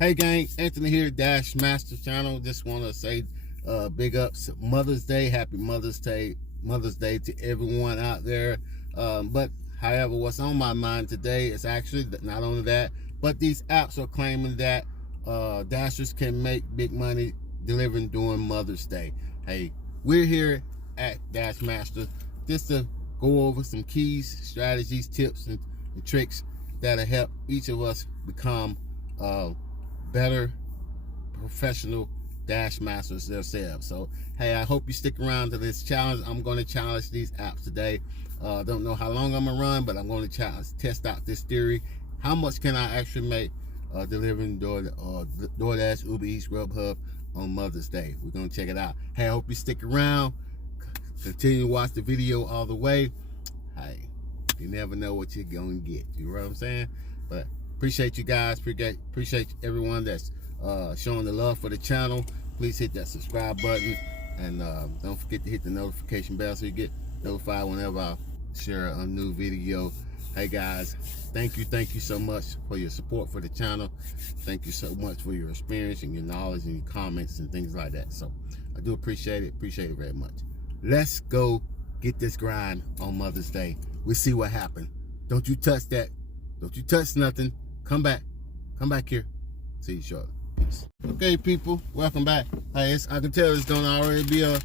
Hey gang, Anthony here, Dash Master Channel. Just want to say big ups, Mother's Day, happy Mother's Day to everyone out there. But however, what's on my mind today is actually not only that, but these apps are claiming that Dashers can make big money delivering during Mother's Day. Hey, we're here at Dash Master just to go over some keys, strategies, tips, and tricks that'll help each of us become better professional dash masters themselves. So hey, I hope you stick around to this challenge. I'm going to challenge these apps today. Don't know how long I'm gonna run, but I'm going to test out this theory. How much can I actually make delivering Doordash, Uber Eats, Grubhub on Mother's Day? We're going to check it out. Hey, I hope you stick around, continue to watch the video all the way. Hey, you never know what you're going to get, you know what I'm saying? But appreciate you guys, appreciate everyone that's showing the love for the channel. Please hit that subscribe button, and don't forget to hit the notification bell so you get notified whenever I share a new video. Hey guys, thank you so much for your support for the channel. Thank you so much for your experience and your knowledge and your comments and things like that. So I do appreciate it very much. Let's go get this grind on Mother's Day. We'll see what happens. Don't you touch that. Don't you touch nothing. Come back here. See you shortly. Peace. Okay, people, welcome back. Hey, I can tell it's gonna already be a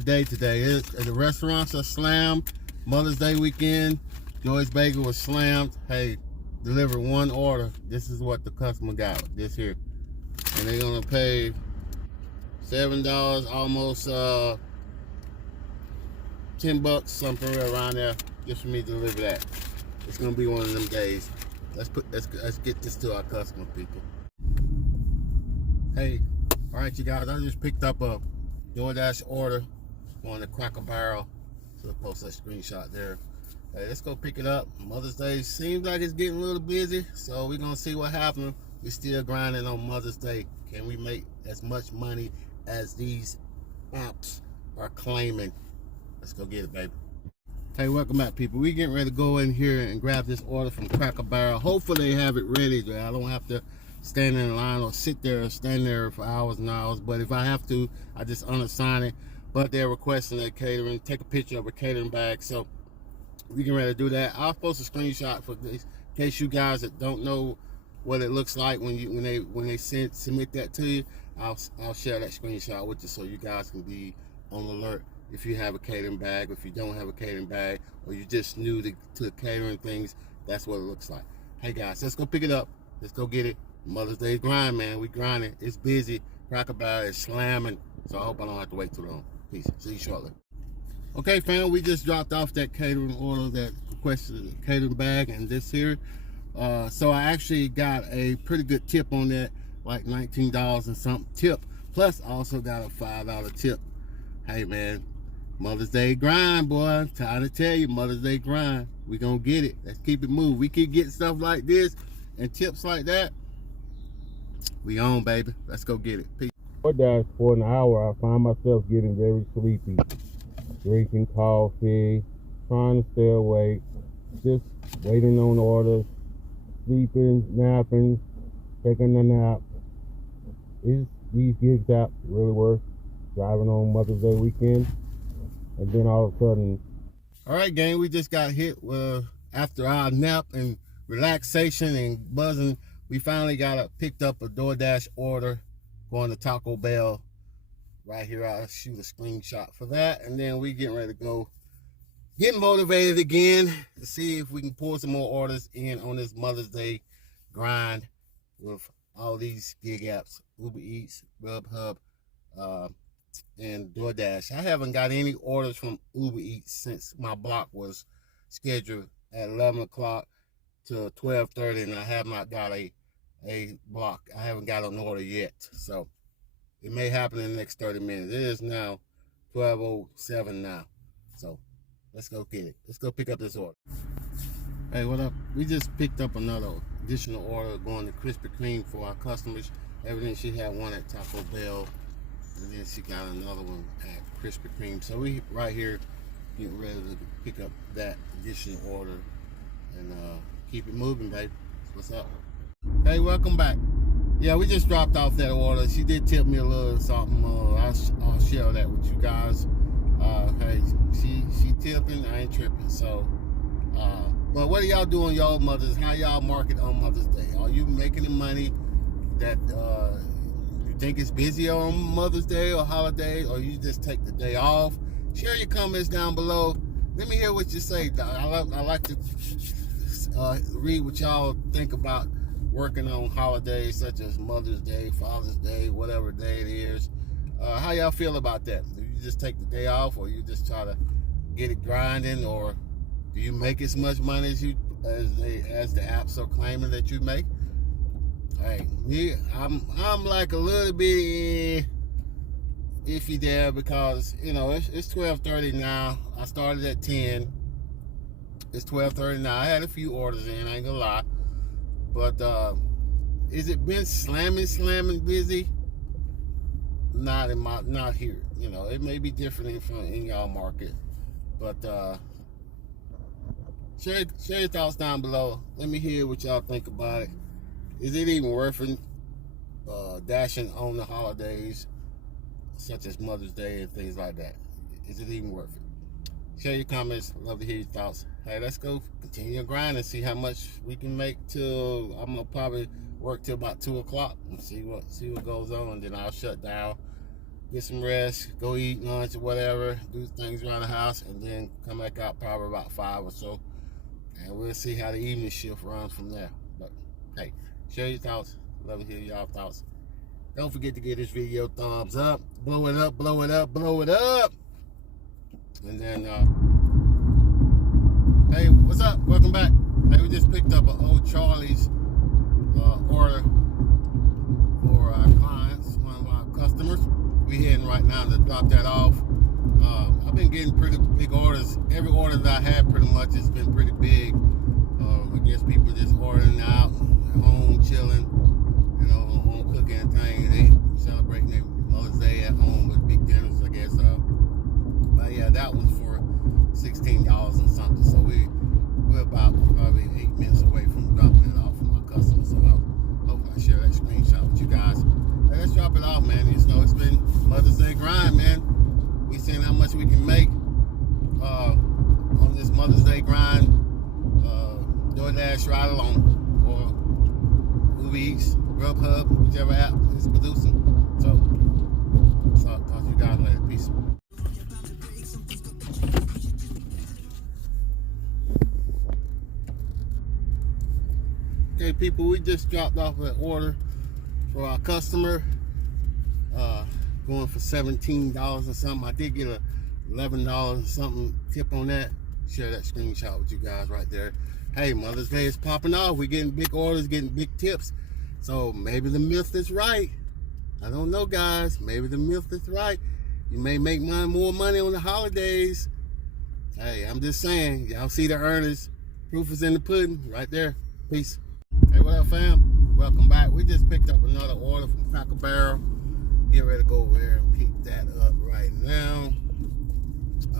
day today. The restaurants are slammed. Mother's Day weekend, Joy's Bagel was slammed. Hey, deliver one order. This is what the customer got. This here, and they're gonna pay $7, almost $10, something around there, just for me to deliver that. It's gonna be one of them days. Let's get this to our customer, people. Hey, all right, you guys. I just picked up a DoorDash order on the Cracker Barrel. So I'll post that screenshot there. Hey, let's go pick it up. Mother's Day seems like it's getting a little busy, so we're gonna see what happens. We're still grinding on Mother's Day. Can we make as much money as these apps are claiming? Let's go get it, baby. Hey, welcome back, people. We getting ready to go in here and grab this order from Cracker Barrel. Hopefully they have it ready. I don't have to stand in line or sit there or stand there for hours and hours. But if I have to, I just unassign it. But they're requesting a catering, take a picture of a catering bag. So we getting ready to do that. I'll post a screenshot for this, in case you guys that don't know what it looks like when they submit that to you. I'll share that screenshot with you so you guys can be on alert. If you have a catering bag, or if you don't have a catering bag, or you're just new to catering things, that's what it looks like. Hey guys, let's go pick it up. Let's go get it. Mother's Day grind, man. We grinding. It's busy. Cracker Barrel is slamming. So I hope I don't have to wait too long. Peace. See you shortly. Okay, fam, we just dropped off that catering order that requested a catering bag and this here. So I actually got a pretty good tip on that, like $19 and something tip. Plus I also got a $5 tip. Hey man, Mother's Day grind, boy. I'm trying to tell you, Mother's Day grind. We gonna get it. Let's keep it moving. We keep getting stuff like this and tips like that. We on, baby. Let's go get it. Peace. DoorDash for an hour, I find myself getting very sleepy. Drinking coffee, trying to stay awake, just waiting on orders, sleeping, napping, taking a nap. Is these gigs apps really worth driving on Mother's Day weekend? And then all of a sudden, all right, gang, we just got hit after our nap and relaxation and buzzing. We finally picked up a DoorDash order going to Taco Bell. Right here, I'll shoot a screenshot for that, and then we getting ready to go get motivated again to see if we can pull some more orders in on this Mother's Day grind with all these gig apps, Uber Eats, Grubhub, and DoorDash. I haven't got any orders from Uber Eats since my block was scheduled at 11 o'clock to 12:30, and I have not got a block. I haven't got an order yet, so it may happen in the next 30 minutes. It is now 12:07 now, so let's go get it. Let's go pick up this order. Hey, what up? We just picked up another additional order going to Krispy Kreme for our customers. Evidently she had one at Taco Bell, and then she got another one at Krispy Kreme. So we right here getting ready to pick up that additional order and keep it moving, baby. What's up? Hey, welcome back. Yeah, we just dropped off that order. She did tip me a little something. I'll share that with you guys. Hey, she tipping, I ain't tripping. So, but what are y'all doing, y'all mothers? How y'all market on Mother's Day? Are you making the money that you think is busy on Mother's Day or holiday, or you just take the day off? Share your comments down below. Let me hear what you say. I like to read what y'all think about working on holidays such as Mother's Day, Father's Day, whatever day it is. How y'all feel about that? Do you just take the day off, or you just try to get it grinding, or do you make as much money as the apps are claiming that you make? Hey, me, I'm like a little bit iffy there, because you know it's 12:30 now. I started at 10. It's 12:30 now. I had a few orders in, I ain't gonna lie. But is it been slamming busy? Not here. You know, it may be different in y'all market. But share your thoughts down below. Let me hear what y'all think about it. Is it even worth it dashing on the holidays such as Mother's Day and things like that? Is it even worth it? Share your comments. Love to hear your thoughts. Hey, let's go continue grinding, see how much we can make till I'm gonna probably work till about 2 o'clock and see what goes on, and then I'll shut down, get some rest, go eat lunch or whatever, do things around the house, and then come back out probably about 5 or so, and we'll see how the evening shift runs from there. But hey, share your thoughts. Love to hear y'all thoughts. Don't forget to give this video a thumbs up, blow it up, blow it up, blow it up. And then hey, what's up? Welcome back. Hey, we just picked up an old Charlie's order for our clients, one of our customers. We heading right now to drop that off. I've been getting pretty big orders. Every order that I had pretty much has been pretty big. I guess people just ordering out, at home chilling, you know, home cooking and things. They celebrating their Mother's Day at home with big dinners, I guess. But yeah, that was for $16 and something. So we're about probably 8 minutes away from dropping it off for my customers. So hopefully I share that screenshot with you guys. Hey, let's drop it off, man. You know, it's been Mother's Day grind, man. We seeing how much we can make on this Mother's Day grind. Doordash ride along, or Uber Eats, Grubhub, whichever app is producing. So talk to you guys later. Peace. Okay, people, we just dropped off an order for our customer, going for $17 or something. I did get a $11 or something tip on that. Share that screenshot with you guys right there. Hey, Mother's Day is popping off. We're getting big orders, getting big tips. So maybe the myth is right. I don't know, guys. Maybe the myth is right. You may make more money on the holidays. Hey, I'm just saying. Y'all see the earnings. Proof is in the pudding right there. Peace. Hey, what up, fam? Welcome back. We just picked up another order from Cracker Barrel. Get ready to go over there and pick that up right now.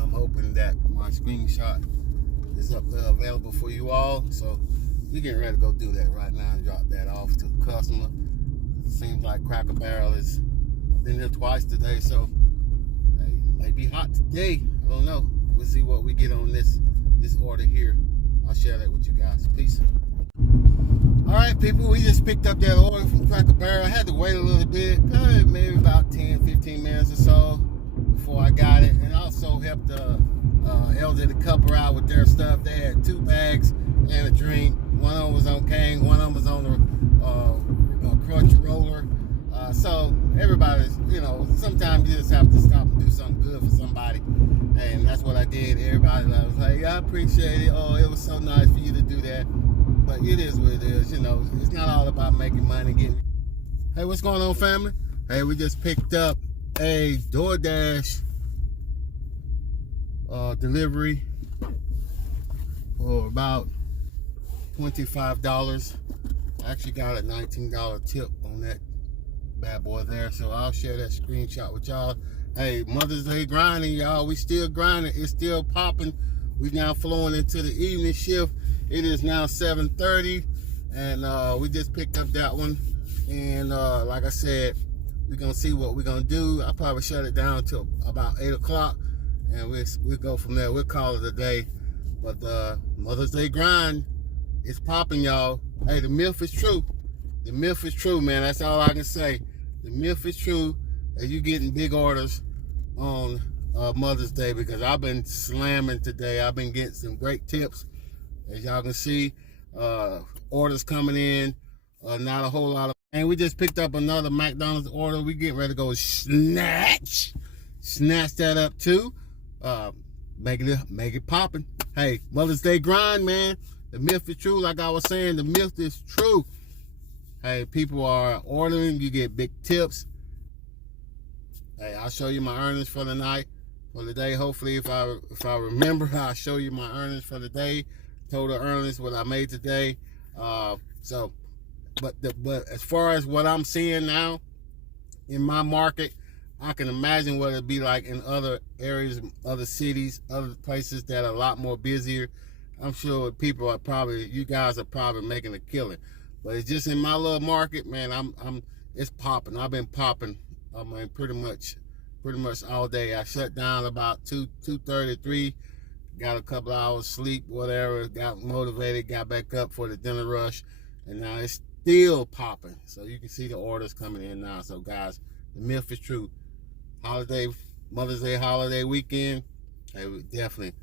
I'm hoping that my screenshot is up there available for you all. So we're getting ready to go do that right now and drop that off to the customer. It seems like Cracker Barrel is been here twice today, so hey, may be hot today. I don't know. We'll see what we get on this order here. I'll share that with you guys. Peace. All right, people, we just picked up that order from Cracker Barrel. I had to wait a little bit, maybe about 10-15 minutes or so before I got it, and also helped the elderly couple out with their stuff. They had 2 bags and a drink. One of them was on cane, one of them was on the crunch roller. So everybody's, you know, sometimes you just have to stop and do something good for somebody, and that's what I did. Everybody was like, I appreciate it. Oh, it was so nice for you to do that. But it is what it is, you know. It's not all about making money. Hey, what's going on, family? Hey, we just picked up a Doordash delivery for about $25. I actually got a $19 tip on that bad boy there, so I'll share that screenshot with y'all. Hey, Mother's Day grinding, y'all. We still grinding. It's still popping. We now flowing into the evening shift. It is now 7:30, and we just picked up that one And like I said, we're gonna see what we're gonna do. I'll probably shut it down till about 8 o'clock, and we'll go from there. We'll call it a day. But the Mother's Day grind is popping, y'all. Hey, the myth is true. The myth is true, man. That's all I can say. The myth is true that you getting big orders on Mother's Day, because I've been slamming today. I've been getting some great tips. As y'all can see, orders coming in, not a whole lot of. And we just picked up another McDonald's order. We getting ready to go snatch that up too. Make it popping. Hey, Mother's Day grind, man. The myth is true. Like I was saying, the myth is true. Hey, people are ordering. You get big tips. Hey, I'll show you my earnings for the night, for the day. Hopefully, if I remember, I'll show you my earnings for the day. Total earnings, what I made today. But as far as what I'm seeing now in my market, I can imagine what it'd be like in other areas, other cities, other places that are a lot more busier. I'm sure people are you guys are probably making a killing. But it's just in my little market, man, it's popping. I've been popping, I mean, pretty much all day. I shut down about 2:33, got a couple hours sleep, whatever, got motivated, got back up for the dinner rush, and now it's still popping. So you can see the orders coming in now. So guys, the myth is true. Mother's Day holiday weekend, hey, we definitely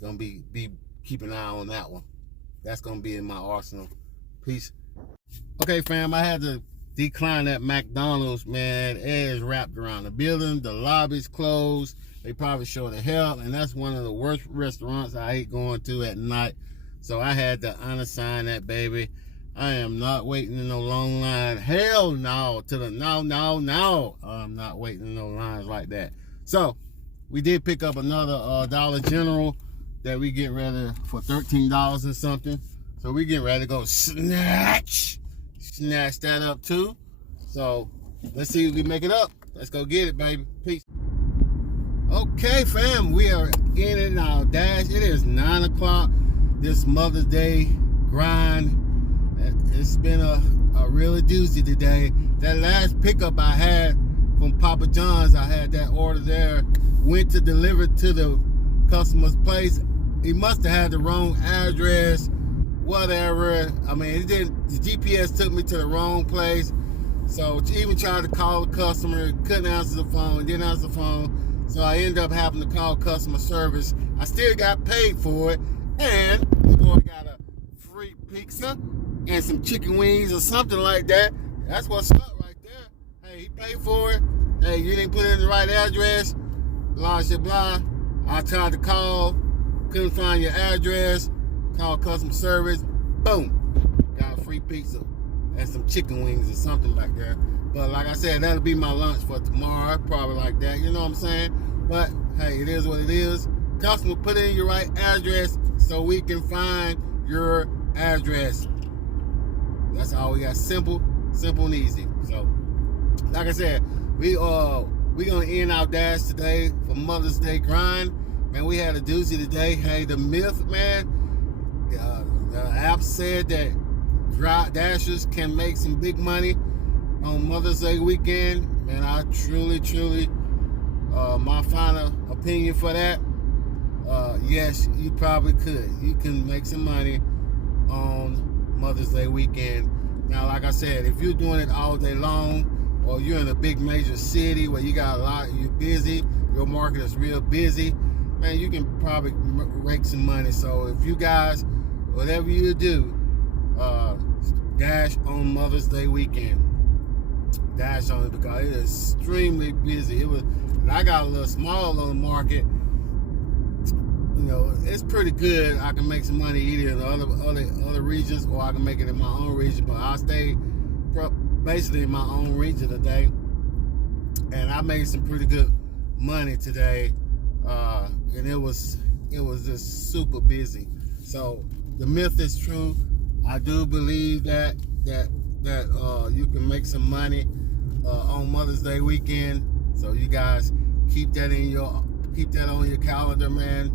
gonna be keeping an eye on that one. That's gonna be in my arsenal. Peace. Okay, fam, I had to decline that McDonald's, man. It is wrapped around the building. The lobby's closed. They probably short of help, and that's one of the worst restaurants I hate going to at night. So I had to unassign that baby. I am not waiting in no long line. Hell no. No. I'm not waiting in no lines like that. So we did pick up another Dollar General that we get ready for $13 and something. So we getting ready to go snatch that up too. So let's see if we make it up. Let's go get it, baby. Peace. Okay, fam, we are in it now. Dash. It is 9 o'clock. This Mother's Day grind. It's been a really doozy today. That last pickup I had from Papa John's, I had that order there, went to deliver to the customer's place. He must have had the wrong address, whatever. I mean, the GPS took me to the wrong place. So even tried to call the customer, couldn't answer the phone, didn't answer the phone. So I ended up having to call customer service. I still got paid for it, and the boy got a free pizza and some chicken wings or something like that. That's what's up right there. Hey, he paid for it. Hey, you didn't put in the right address. Blah, blah, blah. I tried to call, couldn't find your address. Called customer service. Boom. Got a free pizza and some chicken wings or something like that. But like I said, that'll be my lunch for tomorrow. Probably like that. You know what I'm saying? But hey, it is what it is. Customer, put in your right address so we can find your address. That's all we got. Simple and easy. So, like I said, we gonna end our dash today for Mother's Day grind. Man, we had a doozy today. Hey, the myth, man. The app said that dashers can make some big money on Mother's Day weekend. Man, I truly, my final opinion for that. Yes, you probably could. You can make some money on Mother's Day weekend. Now, like I said, if you're doing it all day long, or you're in a big major city where you got a lot, you're busy, your market is real busy, man, you can probably rake some money. So if you guys, whatever you do, dash on Mother's Day weekend. Dash on it, because it is extremely busy. I got a little small little market. You know, it's pretty good. I can make some money either in other regions, or I can make it in my own region. But I stayed basically in my own region today, and I made some pretty good money today. And it was just super busy. So the myth is true. I do believe that you can make some money on Mother's Day weekend. So you guys keep that on your calendar, man.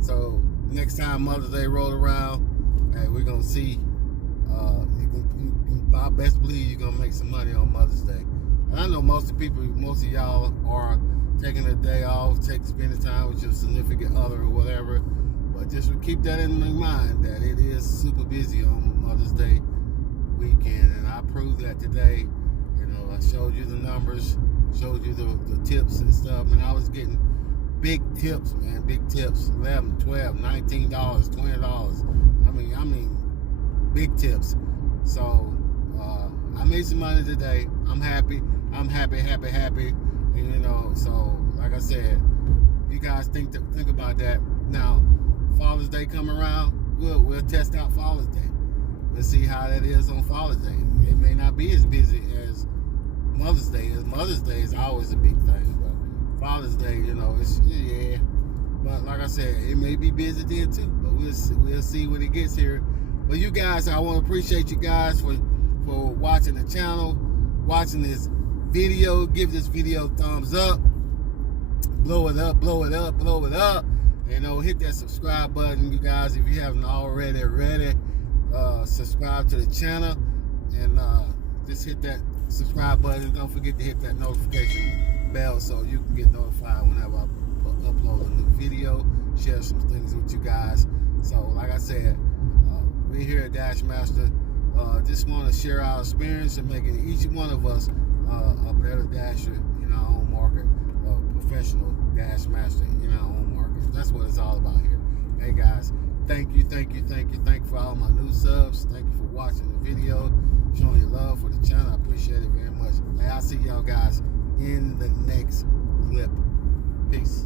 So next time Mother's Day roll around, hey, we're gonna see I best believe you're gonna make some money on Mother's Day. And I know most of y'all are taking a day off, spending time with your significant other or whatever. But just keep that in mind that it is super busy on Mother's Day weekend, and I proved that today. You know, I showed you the numbers, showed you the tips and stuff, and I was getting big tips, man, big tips, $11, $12, $19, $20. I mean, big tips. So I made some money today. I'm happy. And, you know, so like I said, you guys think about that. Now, Father's Day come around, we'll test out Father's Day. We'll see how that is on Father's Day. It may not be as busy as Mother's Day is. Mother's Day is always a big thing, but Father's Day, you know, yeah. But like I said, it may be busy then too. But we'll see when it gets here. But you guys, I want to appreciate you guys for watching the channel, watching this video. Give this video a thumbs up. Blow it up. You know, hit that subscribe button, you guys, if you haven't already. Subscribe to the channel, and just hit that subscribe button. Don't forget to hit that notification bell so you can get notified whenever I upload a new video, share some things with you guys. So like I said, we here at Dash Master just want to share our experience and making each one of us a better dasher in our own market, a professional dash master in our own market. That's what it's all about here. Hey guys, thank you for all my new subs. Thank you for watching the video, showing your love for the channel. I appreciate it very much. Hey, I'll see y'all guys in the next clip. Peace.